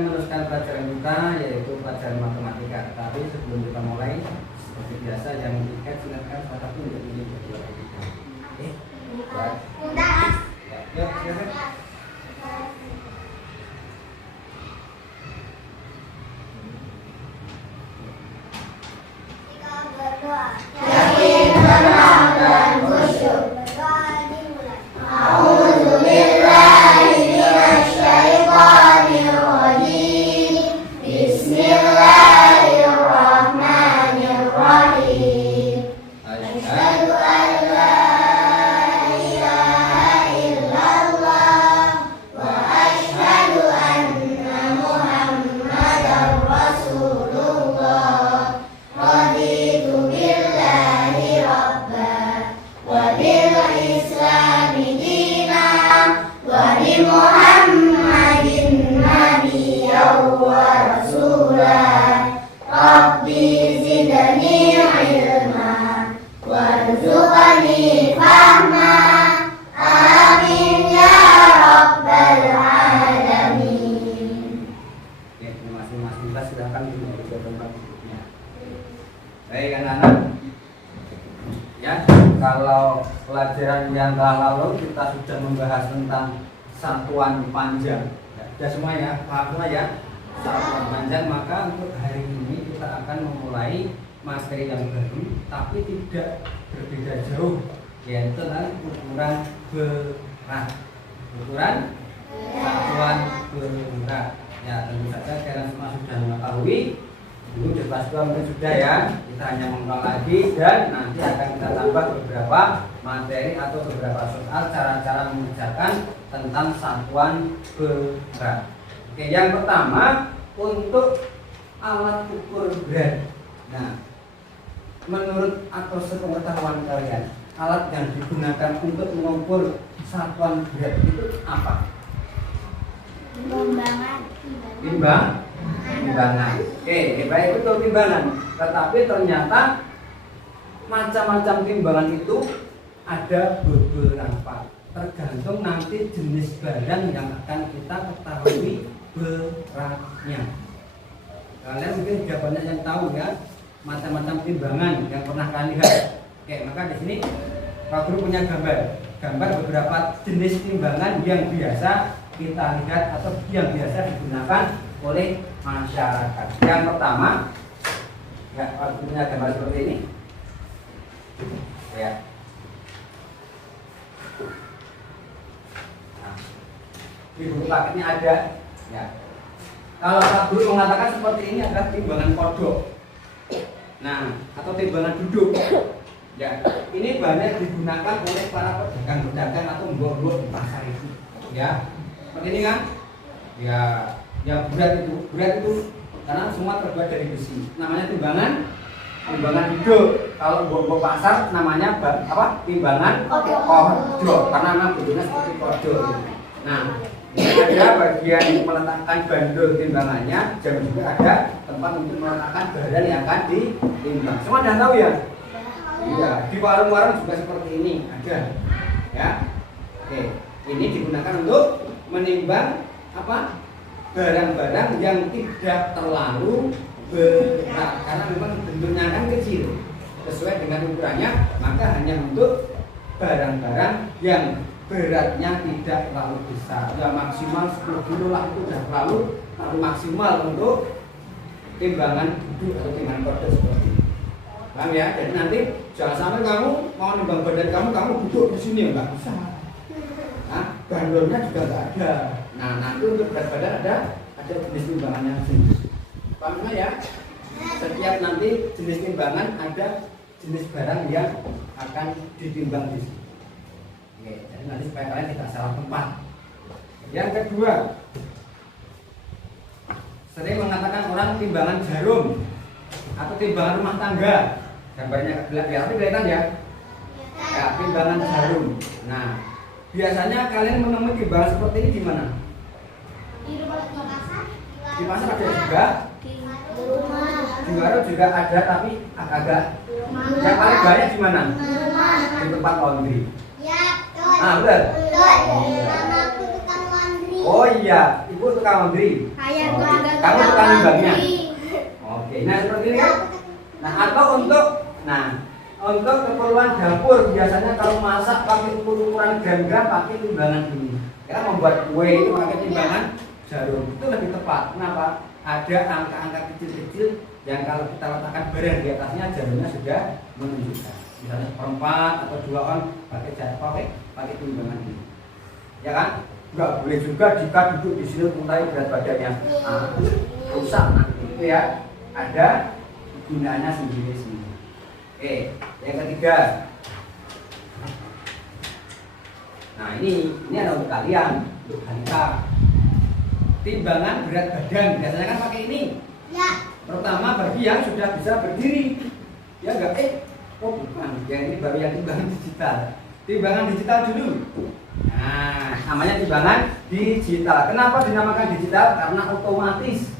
meneruskan pelajaran kita yaitu pelajaran matematika. Tapi sebelum kita mulai, seperti biasa yang tiket silakan salah satu untuk pilih kedua ketiga. Udah. Ya, silakan. Kita berdoa. Yakin, tenang, dan khusyuk. Berdoa dimulai. A'udzubillahi minasyaitonir rajim. Bismillahirrahmanirrahim. Asyhadu an la ilaha illallah wa asyhadu anna Muhammadar Rasulullah. Raditu billahi rabba wa bil islami dinan wa bi Muhammadin nabiyyan wa rasulan. Rabbi zidni ilma warzuqni fahma. Amin ya rabbal alamin. Oke, masing-masing kita silakan duduk di tempat duduknya. Baik anak-anak. Ya, kalau pelajaran yang telah lalu kita sudah membahas tentang satuan panjang. Ya, sudah semua ya, paham semua ya? Satuan panjang, maka untuk hari ini kita akan memulai materi yang baru, tapi tidak berbeda jauh, yaitu tentang ukuran berat. Ukuran satuan berat. Ya, tentu saja kalian semua sudah mengetahui. Dulu di kelas 2 mungkin sudah ya. Kita hanya mengulang lagi dan nanti akan kita tambah beberapa materi atau beberapa soal cara-cara mengerjakan tentang satuan berat. Oke, yang pertama untuk alat ukur berat. Nah, menurut atau sepengetahuan kalian, alat yang digunakan untuk mengukur satuan berat itu apa? Timbangan. Timbangan. Oke, baik, betul timbangan. Tetapi ternyata macam-macam timbangan itu ada beberapa. Tergantung nanti jenis barang yang akan kita ketahui beratnya. Kalian mungkin sudah banyak yang tahu ya macam-macam timbangan yang pernah kalian lihat. Oke, maka di sini Pak Guru punya gambar beberapa jenis timbangan yang biasa kita lihat atau yang biasa digunakan oleh masyarakat. Yang pertama, ya, Pak Guru punya gambar seperti ini. Ya. Nah, di buku paketnya ada. Ya. Kalau Pak Guru mengatakan seperti ini adalah timbangan kodok. Nah, atau timbangan duduk. Ya, ini banyak digunakan oleh para pedagang-pedagang atau mbok-mbok di pasar itu. Ya, seperti ini kan? Ya, berat itu karena semua terbuat dari besi. Namanya timbangan duduk. Kalau mbok-mbok pasar namanya apa? Timbangan kodok. Karena memang bentuknya seperti kodok. Nah, ada bagian meletakkan bandul timbangannya, dan juga ada tempat untuk meletakkan barang yang akan ditimbang. Semua sudah tahu ya? Iya, di warung-warung juga seperti ini ada. Ya. Oke, ini digunakan untuk menimbang apa? Barang-barang yang tidak terlalu berat karena memang bentuknya kan kecil. Sesuai dengan ukurannya, maka hanya untuk barang-barang yang beratnya tidak terlalu besar. Ya maksimal 10 kilo lah, itu sudah terlalu maksimal untuk timbangan duduk atau timbangan kodok seperti ini. Paham ya? Jadi nanti jangan sampai kamu mau nimbang badan kamu duduk di sini, enggak bisa. Nah, bandulnya juga enggak ada. Nah, nanti untuk berat badan ada jenis timbangannya sendiri. Paham ya? Setiap nanti jenis timbangan ada jenis barang yang akan ditimbang di sini. Oke, jadi nanti supaya kalian tidak salah tempat. Yang kedua, sering mengatakan orang timbangan jarum atau timbangan rumah tangga. Gambarnya gelap ya, tapi kelihatan ya? Ya, timbangan jarum. Nah, biasanya kalian menemui timbangan seperti ini di mana? Di pasar ada juga. Di warung juga ada, tapi agak. Yang paling banyak di mana? Di tempat laundry. Ya, Ah, betul. Nama aku tukang laundry. Oh iya, itu Ibu tukang laundry. Saya Oke. tukang Kamu tukang nimbangnya. laundry. Oke, nah seperti ini kan. Nah, atau untuk keperluan dapur biasanya kalau masak pakai ukuran gram-gram pakai timbangan ini. Kita membuat kue itu pakai timbangan jarum itu lebih tepat. Kenapa? Ada angka-angka kecil-kecil yang kalau kita letakkan barang di atasnya jarumnya sudah menunjukkan. Misalnya seperempat atau 2 on pakai pakai timbangan ini. Ya kan? Enggak boleh juga jika duduk di sini mulai berat badannya rusak nanti. Itu ya. Ada gunaannya sendiri-sendiri. Oke, yang ketiga. Nah, ini ada untuk kalian, untuk balita. Timbangan berat badan biasanya kan pakai ini. Ya. Terutama bagi yang sudah bisa berdiri. Ya enggak? Oh bukan. Yang ini baru yang timbangan digital. Timbangan digital dulu. Nah, namanya timbangan digital. Kenapa dinamakan digital? Karena otomatis.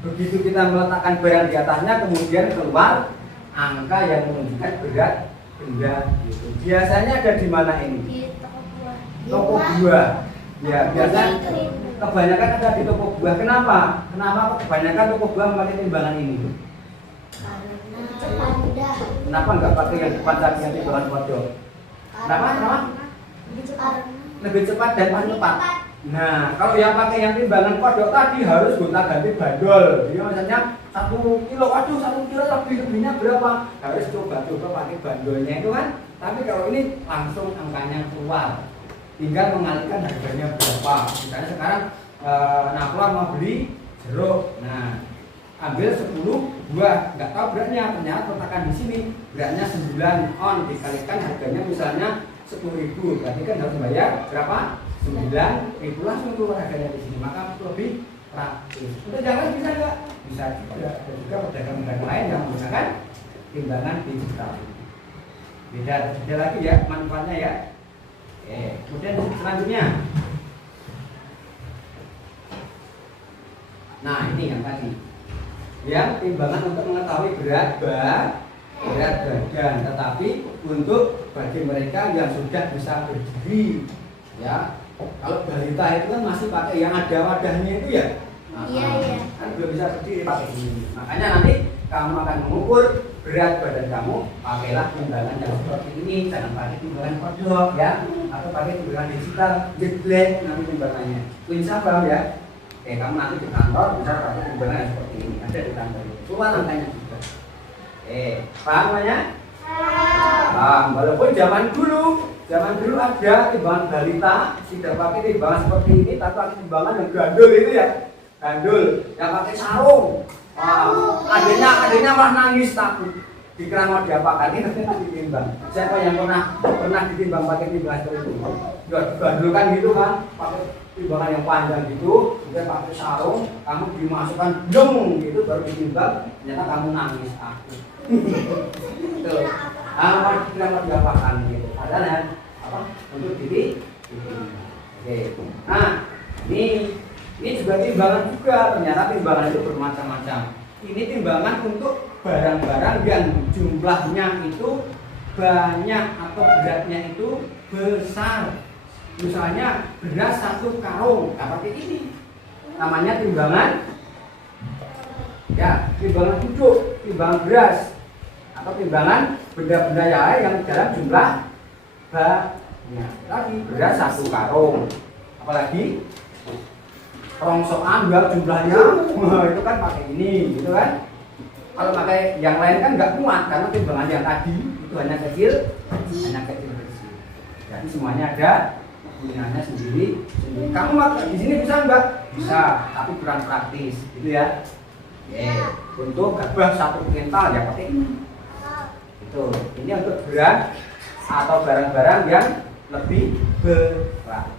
Begitu kita meletakkan barang di atasnya, kemudian keluar angka yang menunjukkan berat benda gitu. Biasanya ada di mana ini? Di toko buah. Toko buah. Ya, biasa kebanyakan ada di toko buah. Kenapa? Kenapa kebanyakan toko buah memakai timbangan ini? Karena cepat mudah. Kenapa enggak pakai yang cepat tadi yang timbangan kodok? Kenapa? Lebih cepat. Lebih cepat dan paling tepat. Nah, kalau yang pakai yang timbangan kodok tadi harus gonta-ganti bandol. Jadi misalnya 1 kilo, aduh 1 kilo lebihnya berapa? Harus coba-coba pakai bandolnya itu kan. Tapi kalau ini langsung angkanya keluar. Tinggal mengalihkan harganya berapa. Misalnya sekarang Nafla mau beli jeruk. Nah, ambil 10 buah, nggak tahu beratnya. Ternyata letakkan di sini beratnya 9 on dikalikan harganya misalnya 10.000. Berarti kan harus bayar berapa? 9.000 langsung keluar harganya di sini. Maka lebih praktis. Untuk jangan bisa nggak? Bisa juga. Ada juga pedagang-pedagang lain yang menggunakan timbangan digital. Beda lagi ya manfaatnya ya. Kemudian selanjutnya. Nah, ini yang tadi. Yang timbangan untuk mengetahui berat badan, tetapi untuk bagi mereka yang sudah bisa berdiri, ya. Kalau balita itu kan masih pakai yang ada wadahnya itu ya. Nah, Iya. kan belum bisa berdiri pakai ini. Makanya nanti kamu akan mengukur berat badan kamu, pakailah timbangan yang seperti ini, jangan pakai timbangan kodok ya, atau pakai timbangan digital, jeblek nanti timbangannya. Insya Allah ya. Kamu nanti di kantor bisa pakai timbangan yang seperti ini, ada di kantor itu. Keluar angkanya juga. Paham namanya? Paham. Walaupun zaman dulu ada timbangan balita, tidak pakai timbangan seperti ini, tapi pakai timbangan yang gandul itu ya, gandul yang pakai sarung. Wow. Adanya malah nangis takut. Dikira mau diapakan ini ternyata ditimbang. Siapa yang pernah ditimbang pakai timbangan seperti itu? Gandul kan gitu kan, pakai timbangan yang panjang gitu, kemudian pakai sarung, kamu dimasukkan jeng gitu baru ditimbang, ternyata kamu nangis takut. Tuh. Kira mau diapakan gitu. Padahal ya untuk diri. Oke. Nah, ini juga timbangan juga. Ternyata timbangan itu bermacam-macam. Ini timbangan untuk barang-barang yang jumlahnya itu banyak atau beratnya itu besar. Misalnya beras 1 karung, pakai ini. Namanya timbangan. Ya, timbangan duduk, timbangan beras, atau timbangan benda-benda yang lain yang dalam jumlah banyak. Lagi beras 1 karung, apalagi rongsokan jumlahnya, itu kan pakai ini, gitu kan? Kalau pakai yang lain kan nggak muat karena timbangan yang tadi itu hanya kecil. Jadi semuanya ada gunanya sendiri. Kamu di sini bisa nggak? Bisa, tapi kurang praktis, gitu ya. Untuk gabah 1 kintal ya pakai ini. Itu. Ini untuk berat atau barang-barang yang lebih berat.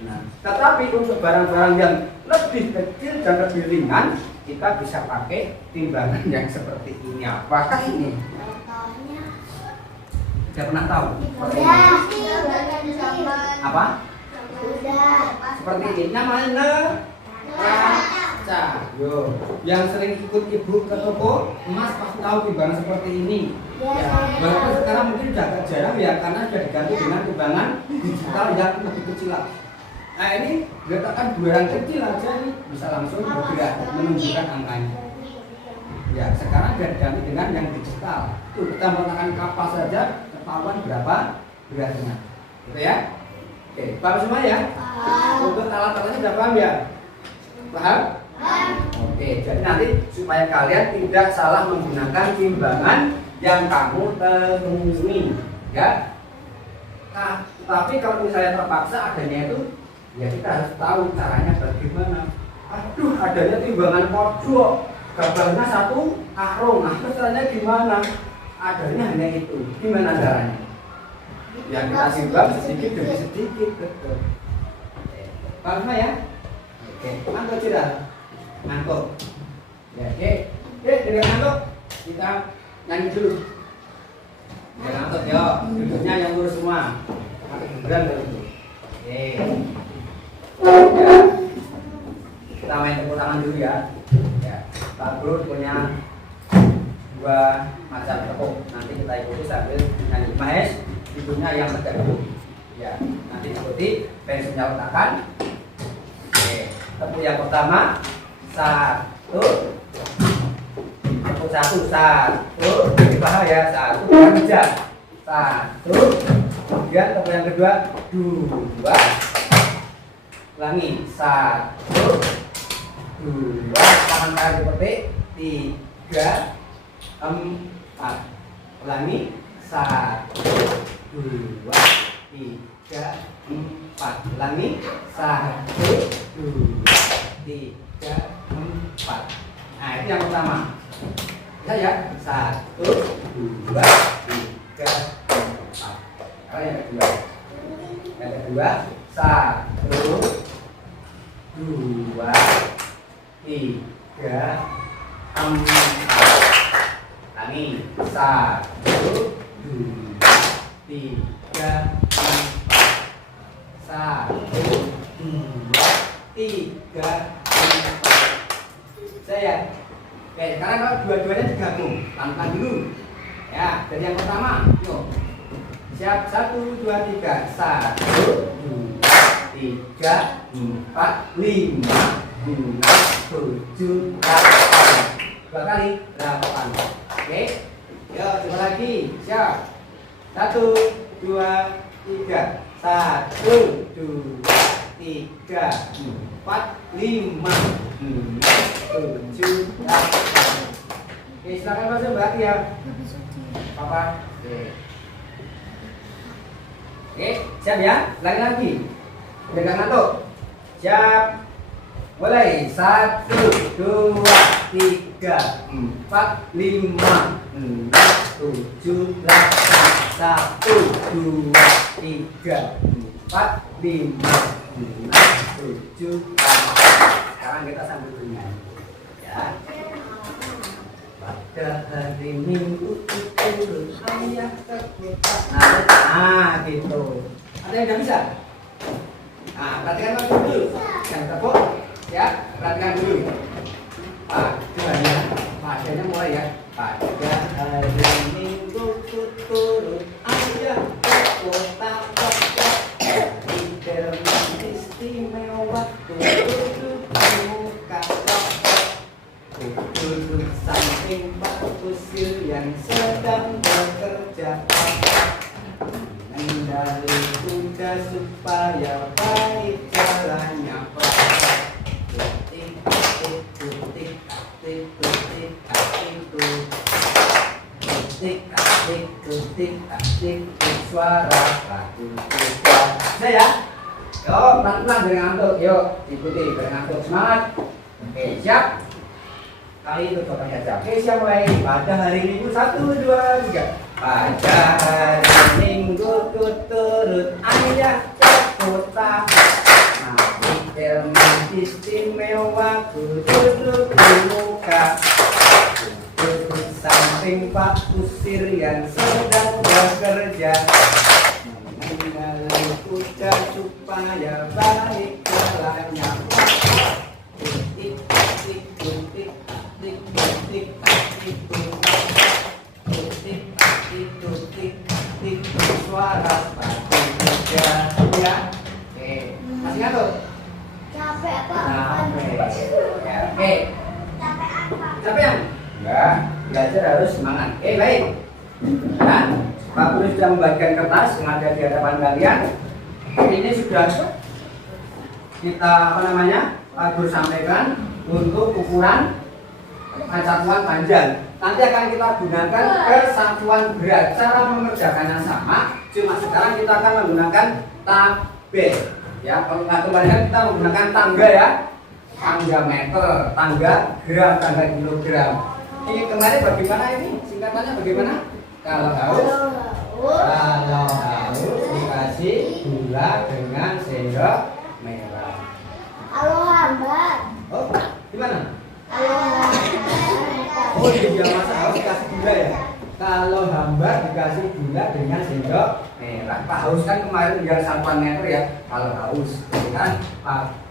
Nah, tetapi untuk barang-barang yang lebih kecil dan lebih ringan, kita bisa pakai timbangan yang seperti ini. Apakah ini? Contohnya. Sudah pernah tahu? Apa? Udah. Seperti ini. Namanya neraca. Yo, yang sering ikut ibu ke toko emas pasti tahu timbangan seperti ini. Ya, walaupun sekarang mungkin sudah agak jarang ya karena sudah diganti dengan timbangan digital yang lebih kecil lagi. Nah ini letakkan buaran kecil aja nih, bisa langsung bergerak menunjukkan angkanya. Ya, sekarang ganti dengan yang digital. Tuh, kita menggunakan kapal saja, ketahuan berapa beratnya. Gitu ya? Oke, paham semua ya? Untuk alat-alatnya sudah paham ya? Paham? Oke, jadi nanti supaya kalian tidak salah menggunakan timbangan yang kamu temui, ya. Nah, tapi kalau misalnya terpaksa adanya itu, ya kita harus tahu caranya bagaimana. Aduh, adanya timbangan kodok, gabalnya 1 karung. Nah, caranya gimana? Adanya hanya itu. Gimana caranya? Ya kita timbang sedikit demi sedikit, betul. Paham ya? Oke, ngantuk tidak? Ngantuk. Ya, oke. Dengan ngantuk kita nyanyi dulu. Jangan ngantuk ya, duduknya yang lurus semua. Beneran begitu. Oke. Ya. Kita main tepuk tangan dulu ya. Ya, Pak Guru punya 2 macam tepuk. Nanti kita ikuti sambil nyanyi. Mahes, ibunya yang tegak dulu. Ya, nanti ikuti pensilnya letakkan. Oke, tepuk yang pertama 1. Tepuk 1, 1. Ini paham ya, 1. Bukan kerja. 1. Kemudian tepuk yang kedua 2. Ulangi 1, 2. Tangan kanan dipetik 3, 4. Ulangi 1, 2, 3, 4. Ulangi 1, 2, 3, 4. Nah itu yang pertama. Bisa ya? 1, 2, 3, 4. Sekarang yang kedua. Yang kedua 1, 2, 3, 4. Ulangi 1, 2, 3, 4. 1, 2, 3, 4. Saya. Oke, sekarang kalau dua-duanya digabung, tangan dulu. Ya, dari yang pertama, yuk. Siap, 1, 2, 3. 1, 2, 3, 4, 5, 6, 7, 8. 2 kali 8. Oke. Yuk, coba lagi. Siap. 1, 2, 3. 1, 2, 3, 4, 5, 6, 7, 8. Oke, silakan Mas Mbak ya. Papa. Oke, siap ya? Lagi. Jangan ngantuk. Siap. Mulai 1, 2, 3, 4, 5, 6, 7, 8. 1, 2, 3, 4, 5, 6, 7, 8. Sekarang kita sambil bernyanyi. Ya. Pada hari Minggu turun ayah ke kota. Nah, gitu. Ada yang nggak bisa? Nah, perhatikan dulu. Yang tepuk, ya, perhatikan dulu. Coba ya. Padanya mulai ya. Pada hari Minggu turun ayah ke kota. Di dermaga istimewa duduk di muka duduk samping Pak Kusir yang sedang bekerja. Mengendali kuda supaya baik jalannya. Tutik, tutik, tutik, tutik, tutik, tutik, tutik, tutik, tutik, tutik, suara batu kuda. Bisa ya? Yuk, pelan-pelan dengan ngantuk. Yuk, ikuti dengan ngantuk. Semangat. Oke, siap? Kali itu coba aja. Oke, siap mulai. Pada hari Minggu 1, 2, 3. Pada hari Minggu ku turut ayah ke kota. Nabi ilmu istimewa ku duduk di muka. Duduk samping Pak Kusir yang sedang bekerja. Mengendali kuda supaya baik jalannya. Tutik, tutik, tutik, tutik, tutik, tutik, tutik, tutik, tutik, suara batu kuda. Ya, oke, masih ngantuk? belajar harus semangat. Baik. Dan Pak Guru sudah membagikan kertas yang ada di hadapan kalian. Ini sudah kita Pak Guru sampaikan untuk ukuran satuan panjang. Nanti akan kita gunakan kesatuan berat. Cara mengerjakannya sama, cuma sekarang kita akan menggunakan tabel. Ya, kalau kemarin kita menggunakan tangga ya, tangga meter, tangga gram, tangga kilogram. Ini kemarin bagaimana ini? Singkatannya bagaimana? Kalau haus dikasih gula dengan sendok merah. Halo hambar. Oh, gimana? Halo hambar. Oh, dia masa haus dikasih gula ya? Kalau hambar dikasih gula dengan sendok merah. Pak haus kan kemarin biar satuan meter ya. Kalau haus, kan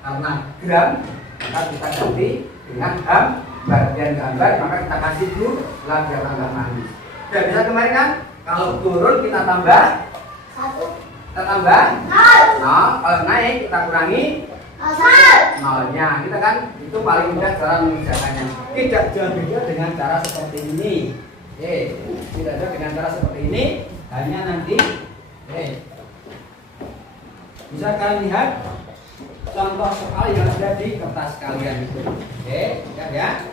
karena gram, maka kita ganti dengan hambar. Dan hambar maka kita kasih gula biar tambah manis. Sudah bisa kemarin kan? Kalau turun kita tambah 1. kita tambah 0. Kalau naik kita kurangi 0-nya. Kita kan itu paling mudah cara mengerjakannya. Tidak jauh beda dengan cara seperti ini. Tidak jauh dengan cara seperti ini. Hanya nanti bisa kalian lihat contoh soal yang ada di kertas kalian itu. Lihat ya.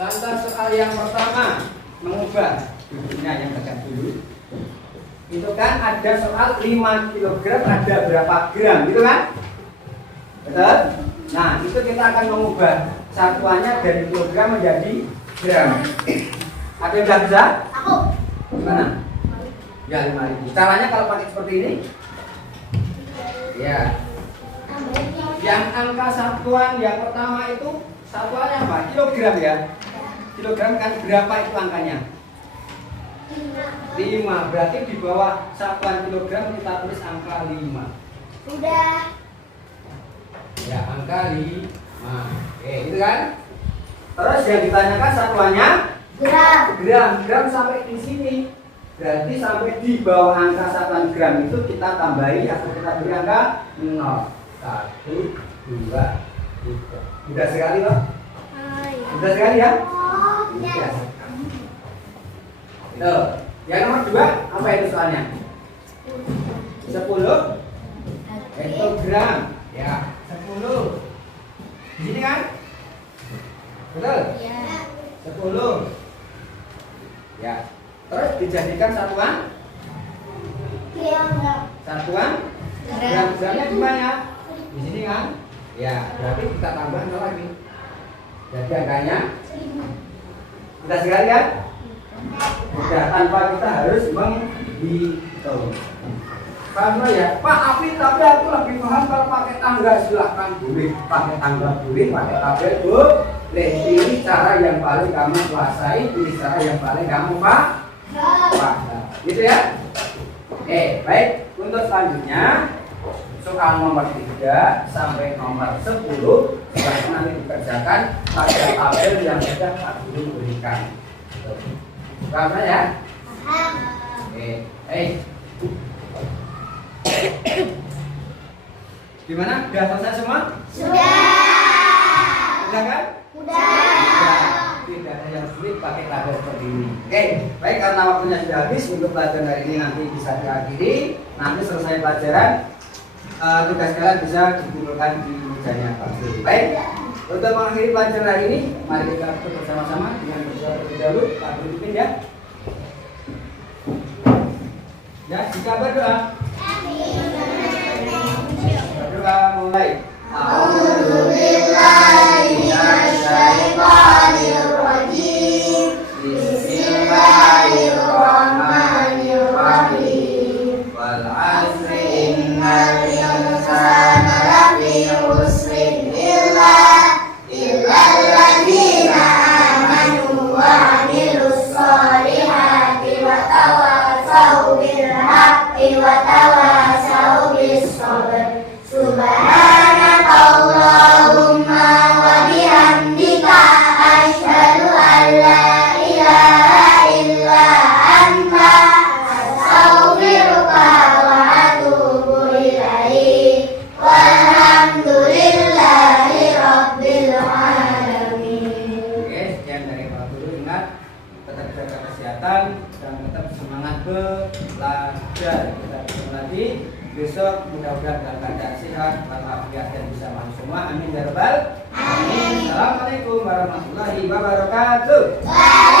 Contoh soal yang pertama, mengubah duduknya yang tegak dulu. Itu kan ada soal 5 kg ada berapa gram, gitu kan? Betul? Nah, itu kita akan mengubah satuannya dari kilogram menjadi gram. Ada yang sudah bisa? Aku. Gimana? Ya, 5.000. Caranya kalau pakai seperti ini? Ya. Yang angka satuan yang pertama itu satuannya apa? Kilogram ya. Kilogram kan berapa itu angkanya? 5. Berarti di bawah satuan kilogram kita tulis angka 5. Udah. Ya, angka 5. Gitu kan? Terus yang ditanyakan satuannya Gram. gram sampai di sini. Berarti sampai di bawah angka satuan gram itu kita tambahi atau kita beri angka 0. 1, 2, 3. Mudah sekali, Pak. Mudah sekali ya? Mudah. Itu. Yang nomor 2 apa itu soalnya? 10 itu gram. Ya, 10. Di sini kan? Betul? Ya. 10. Ya. Terus dijadikan satuan? Kilogram. Satuan? Gram-gramnya gimana? Di sini kan? Ya, berarti kita tambah 0 lagi. Jadi angkanya mudah sekali kan? Mudah, tanpa kita harus menghitung. Karena ya, Pak Afif, tapi aku lebih paham kalau pakai tangga. Silahkan boleh pakai tangga, boleh pakai tabel, boleh. Pilih cara yang paling kamu kuasai, pilih cara yang paling kamu paham. Gitu ya? Baik. Untuk selanjutnya soal nomor 3 sampai nomor 10 silahkan nanti dikerjakan pada tabel yang sudah Pak Guru berikan. Paham ya? Paham. Gimana? Sudah selesai semua? Sudah. Sudah kan? Sudah. Tidak ada yang sulit pakai tabel seperti ini. Baik, karena waktunya sudah habis untuk pelajaran hari ini nanti bisa diakhiri. Nanti selesai pelajaran tugas kalian bisa dikumpulkan di mejanya Pak Guru. Baik, untuk mengakhiri pelajaran hari ini, mari kita tutup bersama-sama dengan berdoa terlebih dahulu. Pak Guru pimpin ya. Ya, jika berdoa. Berdoa mulai. A'udzubillahiminasyaitonirrajim. Bismillahirrahmanirrahim. Wal 'asri innal insana lafi khusrin illal ladzina amanu wa 'amilus solihati wa tawassaw bil haqqi wa tawassaw bis sabr. Subhanallah besok mudah-mudahan dalam keadaan sehat walafiat dan bisa masuk semua. Amin ya rabbal alamin. Assalamualaikum warahmatullahi wabarakatuh.